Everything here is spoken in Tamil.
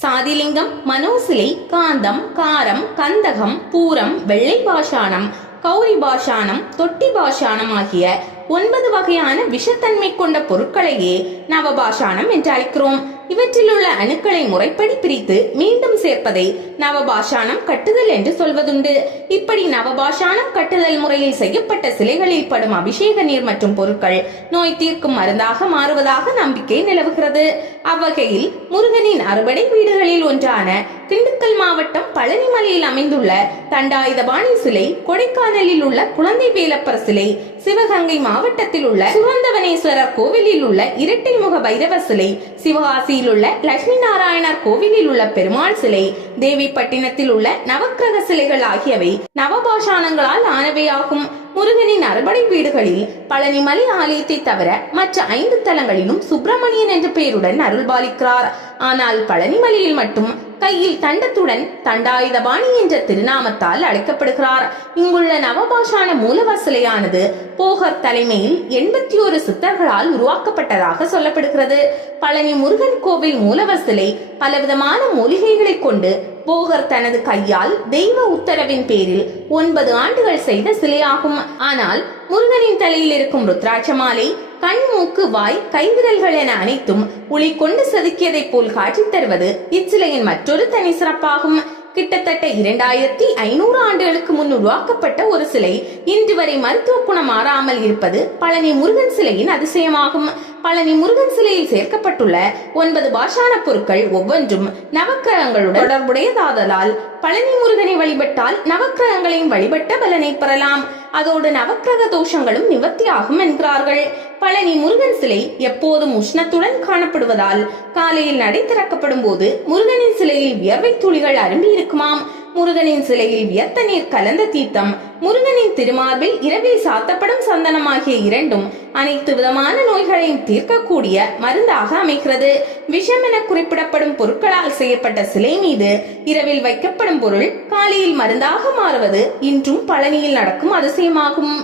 சாதிலிங்கம், மனோசிலை, காந்தம், காரம், கந்தகம், பூரம், வெள்ளை பாஷாணம், கௌரி பாஷாணம், தொட்டி பாஷாணம் ஆகிய 9 வகையான விஷத்தன்மை கொண்ட பொருட்களையே நவபாஷாணம் என்று அழைக்கிறோம். இவற்றில் உள்ள அணுக்களை முறைப்படி பிரித்து மீண்டும் சேர்ப்பதை நவபாஷாணம் கட்டுதல் என்று சொல்வதுண்டு. இப்படி நவபாஷாணம் கட்டுதல் முறையில் செய்யப்பட்ட சிலைகளில் படும் அபிஷேக நீர் மற்றும் பொருட்கள் நோய் தீர்க்கும் மருந்தாக மாறுவதாக நம்பிக்கை நிலவுகிறது. அவ்வகையில் முருகனின் அறுபடை வீடுகளில் ஒன்றான திண்டுக்கல் மாவட்டம் பழனிமலையில் அமைந்துள்ள தண்டாயுதபாணி சிலை, கொடைக்கானலில் உள்ள குழந்தை வேலப்பர் சிலை, சிவகங்கை மாவட்டத்தில் உள்ள சுகந்தவனேஸ்வரர் கோவிலில் உள்ள இரட்டை முக பைரவர் சிலை, சிவகாசியில் உள்ள லட்சுமி நாராயணர் கோவிலில் உள்ள பெருமாள் சிலை, தேவிப்பட்டினத்தில் உள்ள நவக்கிரக சிலைகள் ஆகியவை நவபாஷாணங்களால் ஆனவையாகும். முருகனின் அறுபடை வீடுகளில் பழனிமலை ஆலயத்தை தவிர மற்ற 5 தலங்களிலும் சுப்பிரமணியன் என்ற பெயருடன் அருள்பாலிக்கிறார். ஆனால் பழனிமலையில் மட்டும் கையில் தண்டத்துடன் தண்டாயுதபாணி என்ற திருநாமத்தால் அழைக்கப்படுகிறார். இங்குள்ள நவபாஷாண மூலவர் சிலையானது போகர் தலைமையில் 81 சித்தர்களால் உருவாக்கப்பட்டதாக சொல்லப்படுகிறது. பழனி முருகன் கோவில் மூலவர் சிலை பலவிதமான மூலிகைகளை கொண்டு போகர் தனது கையால் தெய்வ உத்தரவின் பேரில் 9 ஆண்டுகள் செய்த சிலையாகும். ஆனால் முருகனின் தலையில் இருக்கும் ருத்ராட்ச மாலை, கண், மூக்கு, வாய், கைவிரல்கள் என அனைத்தும் ஒளி கொண்டு செதுக்கியதை போல் காட்சி தருவது இச்சிலையின் மற்றொரு தனி சிறப்பாகும். கிட்டத்தட்ட 2500 ஆண்டுகளுக்கு முன் உருவாக்கப்பட்ட ஒரு சிலை இன்று வரை மருத்துவ குணம் மாறாமல் இருப்பது பழனி முருகன் சிலையின் அதிசயமாகும். பழனி முருகன் சிலையில் சேர்க்கப்பட்டுள்ள 9 பாஷாண பொருட்கள் ஒவ்வொன்றும் நவக்கிரகங்களுடன் தொடர்புடையதாதலால் பழனி முருகனை வழிபட்டால் நவக்கிரகங்களையும் வழிபட்ட பலனை பெறலாம். அதோடு நவக்கிரக தோஷங்களும் நிவர்த்தியாகும் என்கிறார்கள். பழனி முருகன் சிலை எப்போதும் உஷ்ணத்துடன் காணப்படுவதால் காலையில் நடை திறக்கப்படும் போது முருகனின் சிலையில் வியர்வை துளிகள் அரும்பி இருக்குமாம். முருகனின் சிலையில் வியர்த்த நீர் கலந்த தீர்த்தம், முருகனின் திருமார்பில் இரவில் சாத்தப்படும் சந்தனம் ஆகிய இரண்டும் அனைத்து விதமான நோய்களையும் தீர்க்கக்கூடிய மருந்தாக அமைகிறது. விஷம் என குறிப்பிடப்படும் பொருட்களால் செய்யப்பட்ட சிலை மீது இரவில் வைக்கப்படும் பொருள் காலையில் மருந்தாக மாறுவது இன்றும் பழனியில் நடக்கும் அதிசயமாகும்.